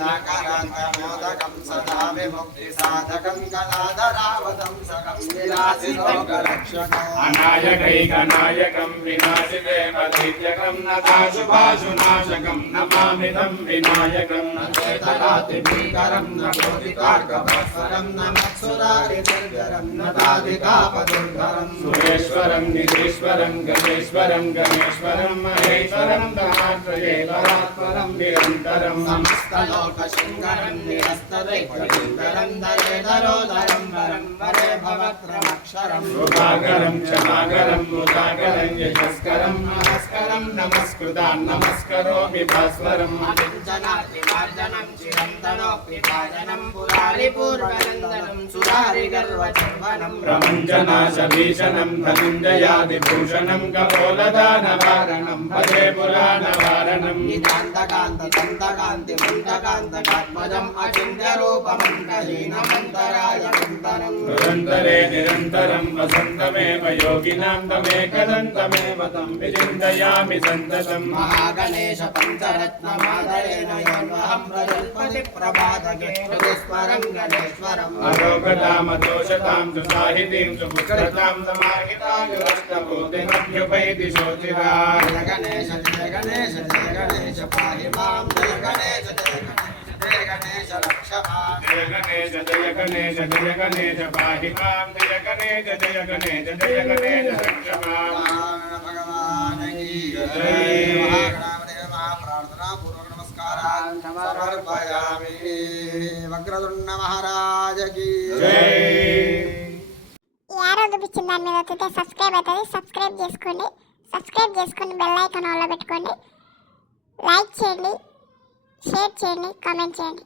ीताकरान्तमोदकं सदा विमुक्तिसाधकं कलाधरावतं सकं विलासिलोकरक्षकम् अनायकैकनायकं विनाशिदेवदैत्यकं नताशुभाशुनाशकं नमामिदं विनायकं न चेतरातिभीकरं न बोधितार्कभास्वरं न मत्सुरारिनिर्जरं न ताधिकापदुर्धरं सुरेश्वरं निधीश्वरं गणेश्वरं गणेश्वरं महेश्वरं धनात्रये परात्परं निरन्तरं समस्तलोकशृङ्गरं निरस्तदैकशृङ्गरं दरेधरोदरं वरं वरे भवत्रमक्षरं रुदागरं क्षमागरं मुदागरं यशस्करं नमस्करं नमस्कृतान् नमस्करोमि भास्वरम् अकिञ्चनातिमार्जनं चिरन्तनोऽप्यभाजनं पुरारिपूर्वनन्दनं सुरारिगर्वचर्वनं प्रपञ्चनाशभीषणं धनुञ्जयादिभूषणं कपोलदानवारणं भजे पुराणवारणं नितान्तकान्तितन्तकान्तिमन्तकान्तकात्मजम् अचिन्त्यरूपमन्तहीनमन्तरायमन्तरं निरन्तरे निरन्तरं वसन्तमेव योगिनां तमेकदन्तमेव तं विचिन्तयामि सन्ततं महागणेश पञ्चरत्नमादरेण योऽहं प्रजल्पति प्रभातके हृदिस्वरं गणेश्वरम् अरोगतामदोषतां सुसाहितीं सुपुत्रतां समाहितायुरष्टभूतिमभ्युपैति शोचिरा जय गणेश जय गणेश जय गणेश पाहि मां जय गणेश जय गणेश जय गणेश रक्ष मां जय गणेश जय गणेश जय गणेश पाहि मां जय गणेश जय गणेश जय गणेश रक्ष मां भगवान की जय महागणाधिपते महाप्रार्थना पूर्वक नमस्कारान् समर्पयामि वक्रतुण्ड महाराज की जय యారో చూపించిన దాని మీద వస్తే సబ్స్క్రైబ్ అవుతుంది. సబ్స్క్రైబ్ చేసుకొని బెల్ ఐకాన్ ఆన్లో పెట్టుకోండి. లైక్ చేయండి, షేర్ చేయండి, కామెంట్ చేయండి.